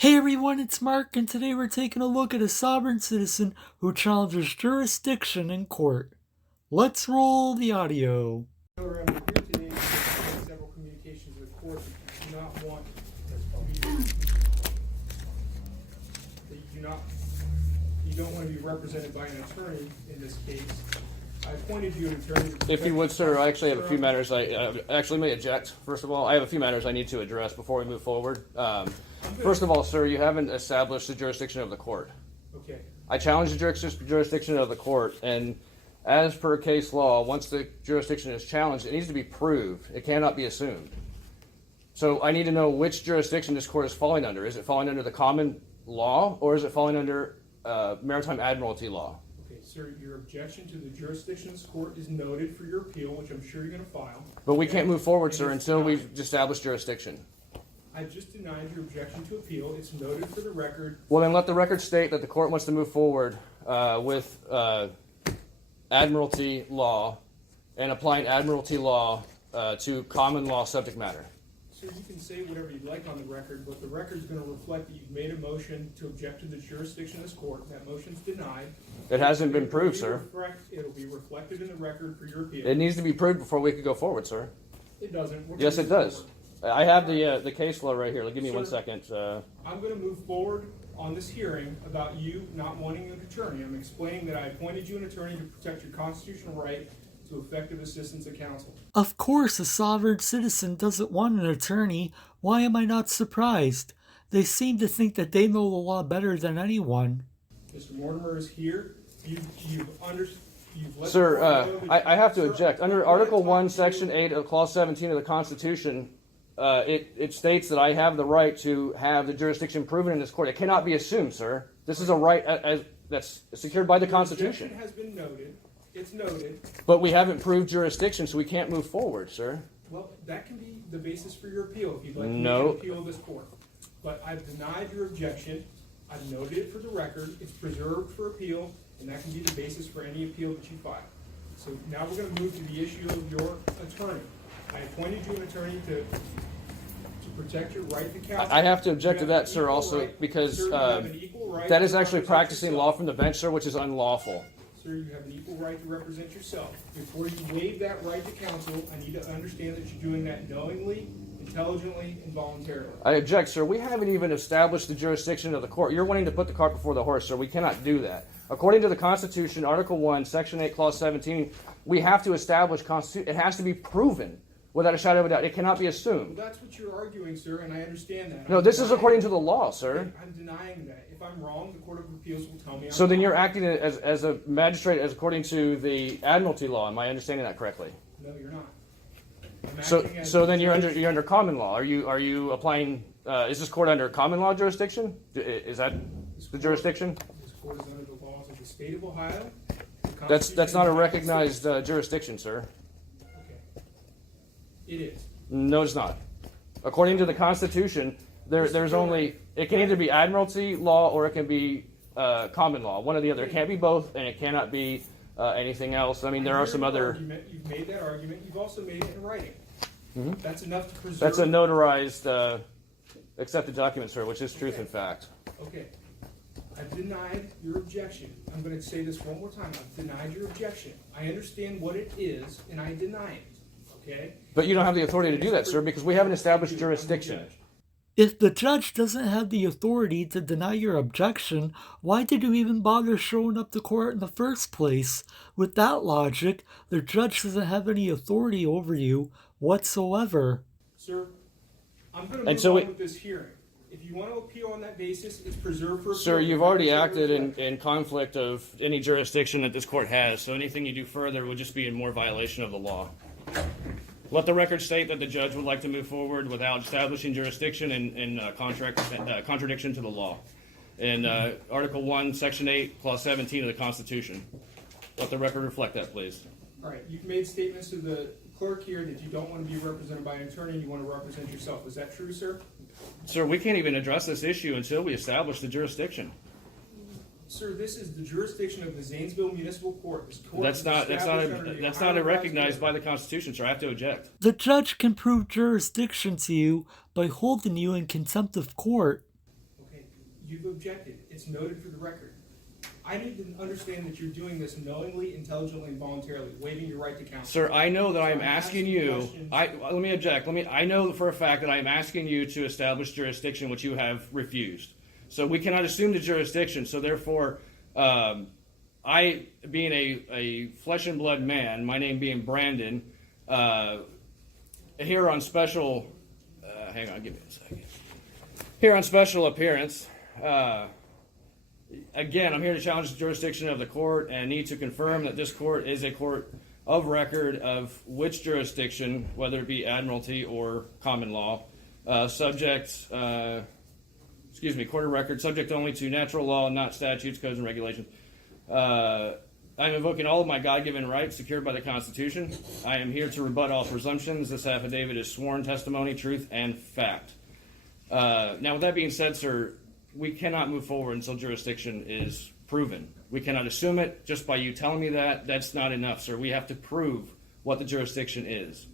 Hey everyone, it's Mark, and today we're taking a look at a sovereign citizen who challenges jurisdiction in court. Let's roll the audio. However, I'm here today because I've had several communications with the court that you do not want you don't want to be represented by an attorney in this case. I appointed you an attorney. If you would, sir, I actually have a few matters. I actually may eject. First of all, I have a few matters I need to address before we move forward. First of all, sir, you haven't established the jurisdiction of the court. Okay. I challenge the jurisdiction of the court, and as per case law, once the jurisdiction is challenged, it needs to be proved. It cannot be assumed. So I need to know which jurisdiction this court is falling under. Is it falling under the common law, or is it falling under maritime admiralty law? Okay, sir, your objection to the jurisdiction of this court is noted for your appeal, which I'm sure you're going to file. But we can't move forward, sir, until we've established jurisdiction. I've just denied your objection to appeal. It's noted for the record. Well, then let the record state that the court wants to move forward with admiralty law and applying admiralty law to common law subject matter. Sir, you can say whatever you'd like on the record, but the record's going to reflect that you've made a motion to object to the jurisdiction of this court. That motion's denied. It hasn't been proved, sir. It'll be reflected in the record for your appeal. It needs to be proved before we could go forward, sir. It doesn't. Yes, it does. I have the case law right here. Give me 1 second. I'm going to move forward on this hearing about you not wanting an attorney. I'm explaining that I appointed you an attorney to protect your constitutional right to effective assistance of counsel. Of course, a sovereign citizen doesn't want an attorney. Why am I not surprised? They seem to think that they know the law better than anyone. Mr. Mortimer is here. Sir, I have to object. Under Article 1, Section 8 of Clause 17 of the Constitution, it states that I have the right to have the jurisdiction proven in this court. It cannot be assumed, sir. This is a right that's secured by the Constitution. Objection has been noted. It's noted. But we haven't proved jurisdiction, so we can't move forward, sir. Well, that can be the basis for your appeal if you'd like No. to appeal this court. But I've denied your objection. I've noted it for the record. It's preserved for appeal, and that can be the basis for any appeal that you file. So now we're going to move to the issue of your attorney. I appointed you an attorney to protect your right to counsel. I have to object to that, sir, also, because that is actually practicing law from the bench, sir, which is unlawful. Sir, you have an equal right to represent yourself. Before you waive that right to counsel, I need to understand that you're doing that knowingly, intelligently, and voluntarily. I object, sir. We haven't even established the jurisdiction of the court. You're wanting to put the cart before the horse, sir. We cannot do that. According to the Constitution, Article 1, Section 8, Clause 17, we have to establish Constitution. It has to be proven without a shadow of a doubt. It cannot be assumed. Well, that's what you're arguing, sir, and I understand that. No, this is according to the law, sir. I'm denying that. If I'm wrong, the Court of Appeals will tell me I'm So then wrong. you're acting as a magistrate as according to the admiralty law. Am I understanding that correctly? No, you're not. I'm So acting as so the then you're judge. under common law. Are you applying? Is this court under common law jurisdiction? Is that the jurisdiction? This court is under the laws of the state of Ohio. the That's Constitution not a of the United recognized States. jurisdiction, sir. Okay. It is. No, it's not. According to the Constitution, there's only it can either be admiralty law or it can be common law. One or the other. It can't be both, and it cannot be anything else. I mean, there are some other. You've made that argument. You've also made it in writing. Mhm. That's enough to preserve. That's a notarized accepted document, sir, which is truth and fact. Okay. I've denied your objection. I'm going to say this one more time. I've denied your objection. I understand what it is, and I deny it. Okay? But you don't have the authority to do that, sir, because we haven't established jurisdiction. If the judge doesn't have the authority to deny your objection, why did you even bother showing up to court in the first place? With that logic, the judge doesn't have any authority over you whatsoever. Sir, I'm going to And move so on we- with this hearing. If you want to appeal on that basis, it's preserved for appeal. Sir, you've The already record's acted reflect. in conflict of any jurisdiction that this court has, so anything you do further would just be in more violation of the law. Let the record state that the judge would like to move forward without establishing jurisdiction in contradiction to the law. In Article 1, Section 8, Clause 17 of the Constitution. Let the record reflect that, please. All right. You've made statements to the clerk here that you don't want to be represented by an attorney. You want to represent yourself. Is that true, sir? Sir, we can't even address this issue until we establish the jurisdiction. Sir, this is the jurisdiction of the Zanesville Municipal Court. This court That's is not established under the that's Ohio not recognized Constitution. by the Constitution, sir. I have to object. The judge can prove jurisdiction to you by holding you in contempt of court. Okay, you've objected. It's noted for the record. I need to understand that you're doing this knowingly, intelligently, and voluntarily, waiving your right to counsel. Sir, I know that I am I'm asking asking you. questions. Let me object. I know for a fact that I am asking you to establish jurisdiction, which you have refused. So we cannot assume the jurisdiction. So therefore, I, being a flesh and blood man, my name being Brandon, here on special. Hang on, give me a second. Here on special appearance. Again, I'm here to challenge the jurisdiction of the court and need to confirm that this court is a court of record of which jurisdiction, whether it be admiralty or common law, court of record, subject only to natural law, not statutes, codes, and regulations. I'm invoking all of my God-given rights secured by the Constitution. I am here to rebut all presumptions. This affidavit is sworn testimony, truth, and fact. Now, with that being said, sir, we cannot move forward until jurisdiction is proven. We cannot assume it just by you telling me that. That's not enough, sir. We have to prove what the jurisdiction is.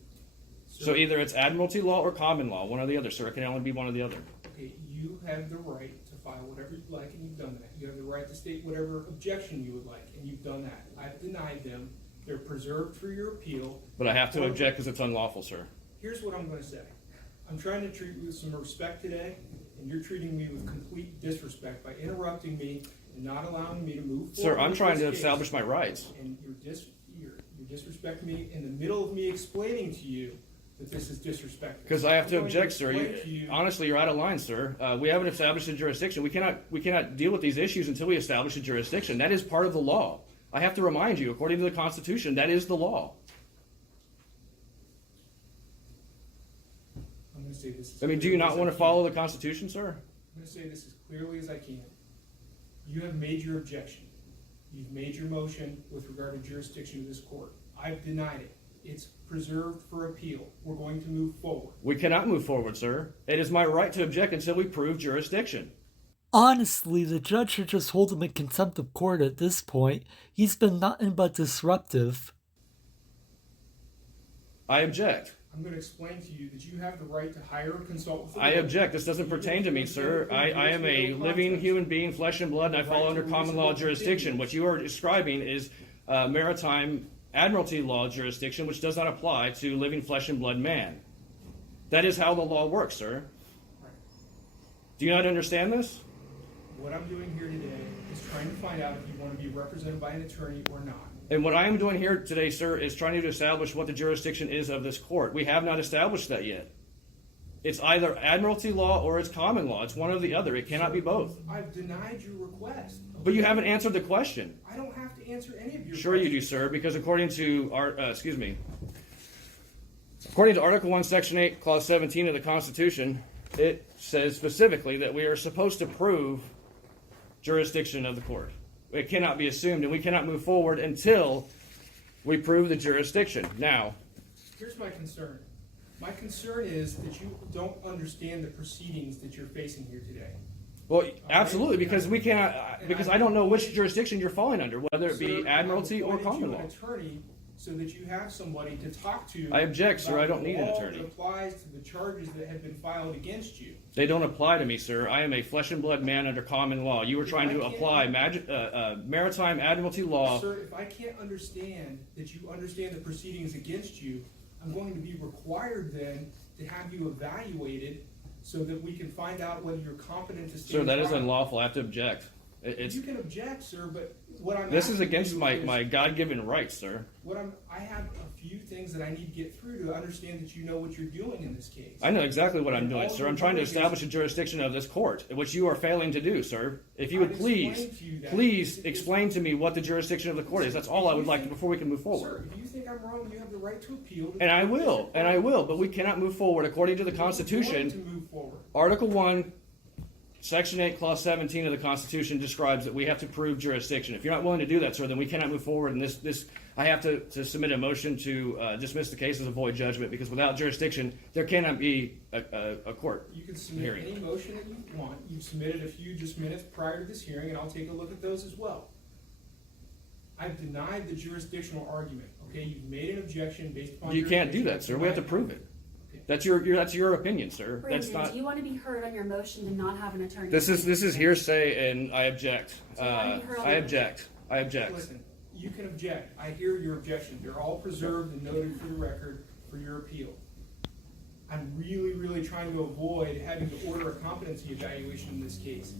So either it's admiralty law or common law, one or the other, sir. It can only be one or the other. Okay, you have the right to file whatever you'd like, and you've done that. You have the right to state whatever objection you would like, and you've done that. I've denied them. They're preserved for your appeal. But I have to object because it's unlawful, sir. Here's what I'm going to say. I'm trying to treat you with some respect today, and you're treating me with complete disrespect by interrupting me and not allowing me to move forward. Sir, I'm with trying this to case. establish my rights. And you're disrespecting me in the middle of me explaining to you that this is disrespectful. Because I have to I'm going object, sir. explain to you- Honestly, you're out of line, sir. We haven't established a jurisdiction. We cannot deal with these issues until we establish a jurisdiction. That is part of the law. I have to remind you, according to the Constitution, that is the law. I'm going to say this. I mean, do you not want to follow the Constitution, sir? I'm going to say this as clearly as I can. You have made your objection. You've made your motion with regard to jurisdiction of this court. I've denied it. It's preserved for appeal. We're going to move forward. We cannot move forward, sir. It is my right to object until we prove jurisdiction. Honestly, the judge should just hold him in contempt of court at this point. He's been nothing but disruptive. I object. I'm going to explain to you that you have the right to hire or consult with a I lawyer. object. This doesn't pertain to me, sir. I am a living human being, flesh and blood, and I fall under common law jurisdiction. What you are describing is maritime admiralty law jurisdiction, which does not apply to living flesh and blood man. That is how the law works, sir. Right. Do you not understand this? What I'm doing here today is trying to find out if you want to be represented by an attorney or not. And what I am doing here today, sir, is trying to establish what the jurisdiction is of this court. We have not established that yet. It's either admiralty law or it's common law. It's one or the other. It cannot be both. I've denied your request. But you haven't answered the question. I don't have to answer any of your Sure you do, questions. sir, because according to according to Article 1, Section 8, Clause 17 of the Constitution, it says specifically that we are supposed to prove jurisdiction of the court. It cannot be assumed, and we cannot move forward until we prove the jurisdiction. Now, Here's my concern. My concern is that you don't understand the proceedings that you're facing here today. well, absolutely, because we cannot, because I don't know which jurisdiction you're falling under, whether it be Sir, admiralty I've or appointed common you law. an attorney so that you have somebody to talk to. I object, sir. I don't about need the an law attorney. that applies to the charges that have been filed against you. They don't apply to me, sir. I am a flesh and blood man under common law. You were trying to apply maritime admiralty law. Sir, if I can't understand that you understand the proceedings against you, I'm going to be required then to have you evaluated so that we can find out whether you're competent to stand Sir, that is trial. unlawful. I have to object. It's You can object, sir, but what I'm this is asking against you my, is- my God-given rights, sir. I have a few things that I need to get through to understand that you know what you're doing in this case. I know exactly what I'm And doing, all sir. you're I'm trying to doing is- establish a jurisdiction of this court, which you are failing to do, sir. If you would I've please, explained to you that. please If- explain to me what the jurisdiction of the court is. That's all I would like before we can move forward. Sir, if you think I'm wrong, you have the right to appeal. to And the I will, district and I court. will, but we cannot move forward according to the You're going Constitution. to move forward. Article 1, Section 8, Clause 17 of the Constitution describes that we have to prove jurisdiction. If you're not willing to do that, sir, then we cannot move forward. And I have to submit a motion to dismiss the case as a void judgment, because without jurisdiction, there cannot be a court. You can submit Hearing. any motion that you want. You've submitted a few just minutes prior to this hearing, and I'll take a look at those as well. I've denied the jurisdictional argument, okay? You've made an objection based upon You can't do jurisdiction. that, sir. We have to prove it. Okay. That's your opinion, sir. Brandon, That's not. do you want to be heard on your motion to not have an attorney? This is hearsay, and I object. Do you want to be heard on I your object. I object. Listen, you can object. I hear your objection. They're all preserved and noted for the record for your appeal. I'm really, really trying to avoid having to order a competency evaluation in this case.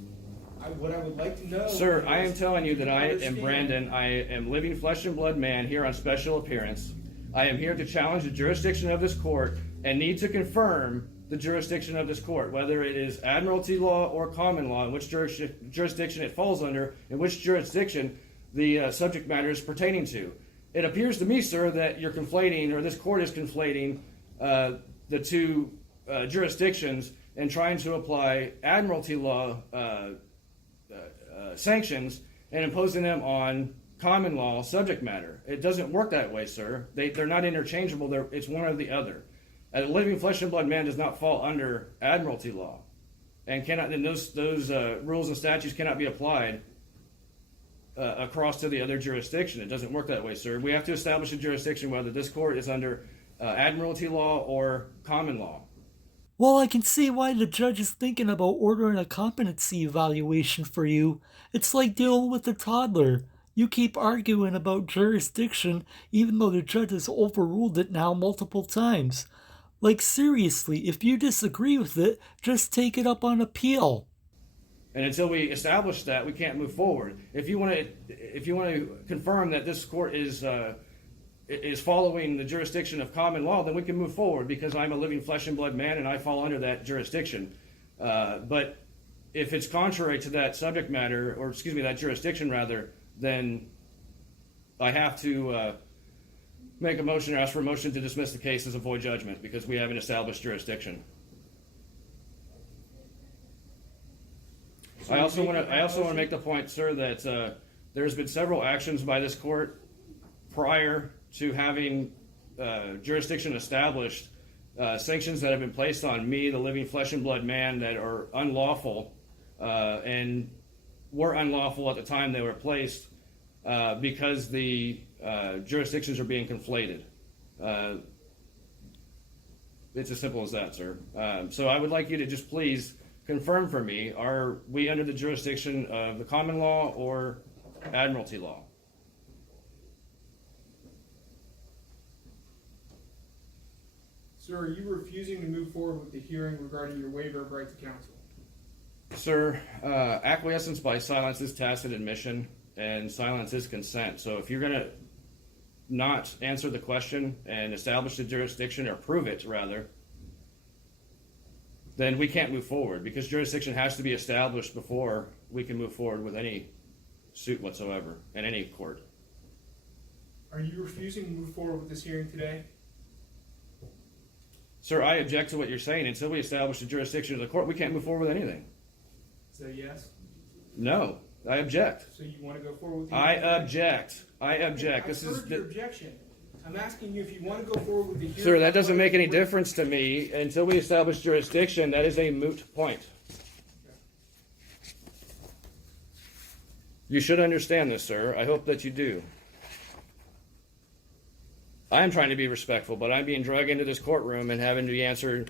What I would like to know... Sir, is, I am telling you that I am understand- Brandon. I am living flesh and blood man here on special appearance. I am here to challenge the jurisdiction of this court and need to confirm the jurisdiction of this court, whether it is admiralty law or common law, in which jurisdiction it falls under, in which jurisdiction the subject matter is pertaining to. It appears to me, sir, that you're conflating, or this court is conflating, the two jurisdictions and trying to apply admiralty law sanctions and imposing them on common law subject matter. It doesn't work that way, sir. They're not interchangeable. It's one or the other. A living flesh and blood man does not fall under admiralty law, and those rules and statutes cannot be applied across to the other jurisdiction. It doesn't work that way, sir. We have to establish a jurisdiction whether this court is under admiralty law or common law. Well, I can see why the judge is thinking about ordering a competency evaluation for you. It's like dealing with a toddler. You keep arguing about jurisdiction even though the judge has overruled it now multiple times. Like, seriously, if you disagree with it, just take it up on appeal. And until we establish that, we can't move forward. If you want to confirm that this court is following the jurisdiction of common law, then we can move forward, because I'm a living flesh and blood man and I fall under that jurisdiction. But if it's contrary to that subject matter, or excuse me, that jurisdiction rather, then I have to make a motion or ask for a motion to dismiss the case as a void judgment, because we haven't established jurisdiction. I also want to make the point, sir, that there's been several actions by this court prior to having jurisdiction established, sanctions that have been placed on me, the living flesh and blood man, that are unlawful, and were unlawful at the time they were placed, because the jurisdictions are being conflated. It's as simple as that, sir. So I would like you to just please confirm for me, are we under the jurisdiction of the common law or admiralty law? Sir, are you refusing to move forward with the hearing regarding your waiver of right to counsel? Sir, acquiescence by silence is tacit admission, and silence is consent. So if you're going to not answer the question and establish the jurisdiction, or prove it rather, then we can't move forward, because jurisdiction has to be established before we can move forward with any suit whatsoever in any court. Are you refusing to move forward with this hearing today? Sir, I object to what you're saying. Until we establish the jurisdiction of the court, we can't move forward with anything. Is that a yes? No, I object. So you want to go forward with the I hearing today? object. I object. I've heard your objection. I'm asking you if you want to go forward with the hearing. Sir, that doesn't make any difference to me. Until we establish jurisdiction, that is a moot point. You should understand this, sir. I hope that you do. I am trying to be respectful, but I'm being dragged into this courtroom and having to be answering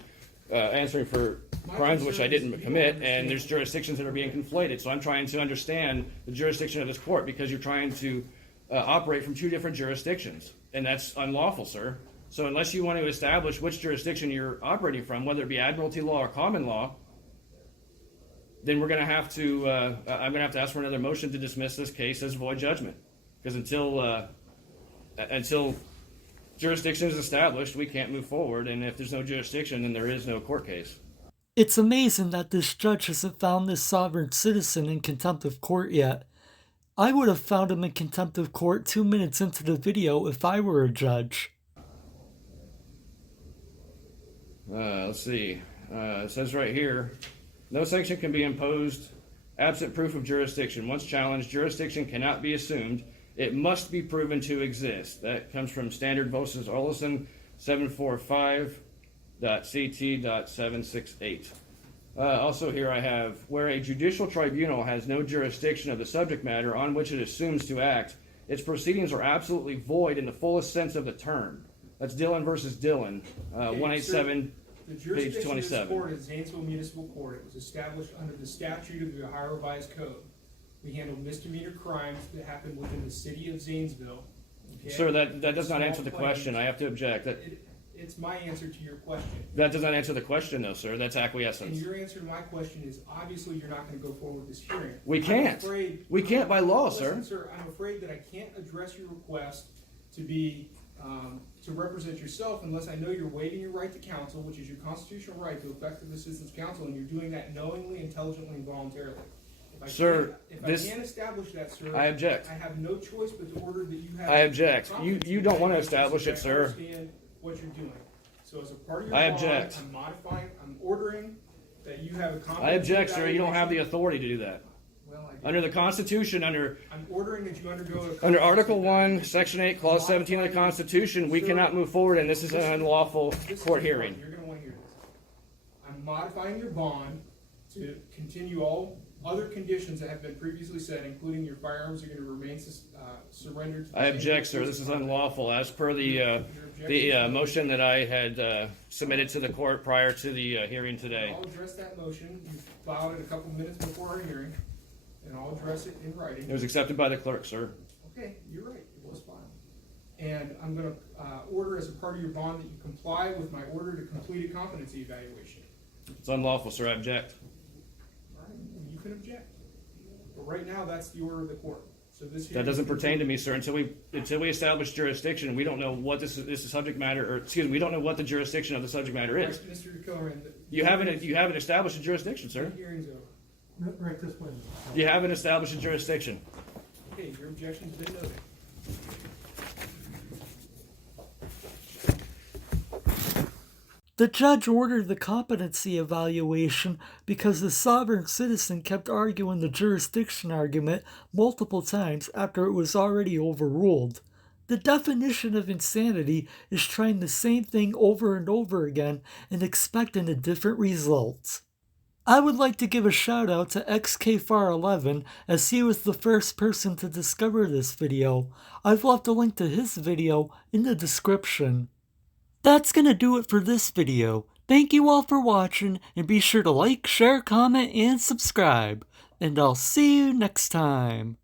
for crimes which I didn't commit, and there's jurisdictions that are being conflated. So I'm trying to understand the jurisdiction of this court, because you're trying to operate from two different jurisdictions, and that's unlawful, sir. So unless you want to establish which jurisdiction you're operating from, whether it be admiralty law or common law, then we're going to have to, I'm going to have to ask for another motion to dismiss this case as void judgment. Because until jurisdiction is established, we can't move forward, and if there's no jurisdiction, then there is no court case. It's amazing that this judge hasn't found this sovereign citizen in contempt of court yet. I would have found him in contempt of court 2 minutes into the video if I were a judge. Let's see. It says right here, no sanction can be imposed absent proof of jurisdiction. Once challenged, jurisdiction cannot be assumed. It must be proven to exist. That comes from Standard vs. Olison 745.CT.768. Also here I have, where a judicial tribunal has no jurisdiction of the subject matter on which it assumes to act, its proceedings are absolutely void in the fullest sense of the term. That's Dillon versus Dillon, 187 The jurisdiction of this 27. court is Zanesville Municipal Court. It was established under the statute of the Ohio Revised Code. We handle misdemeanor crimes that happen within the city of Zanesville. Okay? Sir, that does not Small answer the question. claims. I have to object. It's my answer to your question. That does not answer the question, though, sir. That's And acquiescence. your answer to my question is, obviously, you're not going to go forward with this hearing. We can't. We can't by law, sir. Listen, sir, I'm afraid that I can't address your request to be, to represent yourself unless I know you're waiving your right to counsel, which is your constitutional right to effective assistance counsel, and you're doing that knowingly, intelligently, and voluntarily. Sir, If I can't establish that, sir, I object. I have no choice but to order that you have. I object. You don't want to establish it, sir. I understand what you're doing. So as a part of your I bond, object. I'm ordering that you have a competency I object, sir. You don't have the evaluation. authority to do that. Well, I do. Under the Constitution, under I'm ordering that you undergo a Under Article 1, Section 8, Clause 17 of the Constitution, we cannot move forward, and this is an unlawful This is court the hearing. part. You're going to want to hear this. I'm modifying your bond to continue all other conditions that have been previously set, including your firearms are going to remain surrendered. To the I object, sir. This is unlawful, as per the motion that I had submitted to the court prior to the hearing today. I'll address that motion. You filed it a couple minutes before our hearing, and I'll address it in writing. It was accepted by the clerk, sir. Okay, you're right, it was filed. And I'm gonna, order as a part of your bond that you comply with my order to complete a competency evaluation. It's unlawful, sir. I object. All right, you can object. But right now, that's the order of the court. So this. That doesn't pertain to me, sir. Until we establish jurisdiction, we don't know what this is subject matter, or excuse me, we don't know what the jurisdiction of the subject matter is. Right, Mr. Killerman. You haven't established a jurisdiction, sir. The hearing's over. Right this way. You haven't established a jurisdiction. Okay, your objection's been noted. The judge ordered the competency evaluation because the sovereign citizen kept arguing the jurisdiction argument multiple times after it was already overruled. The definition of insanity is trying the same thing over and over again and expecting a different result. I would like to give a shout out to XKFar11 as he was the first person to discover this video. I've left a link to his video in the description. That's gonna do it for this video. Thank you all for watching, and be sure to like, share, comment, and subscribe. And I'll see you next time.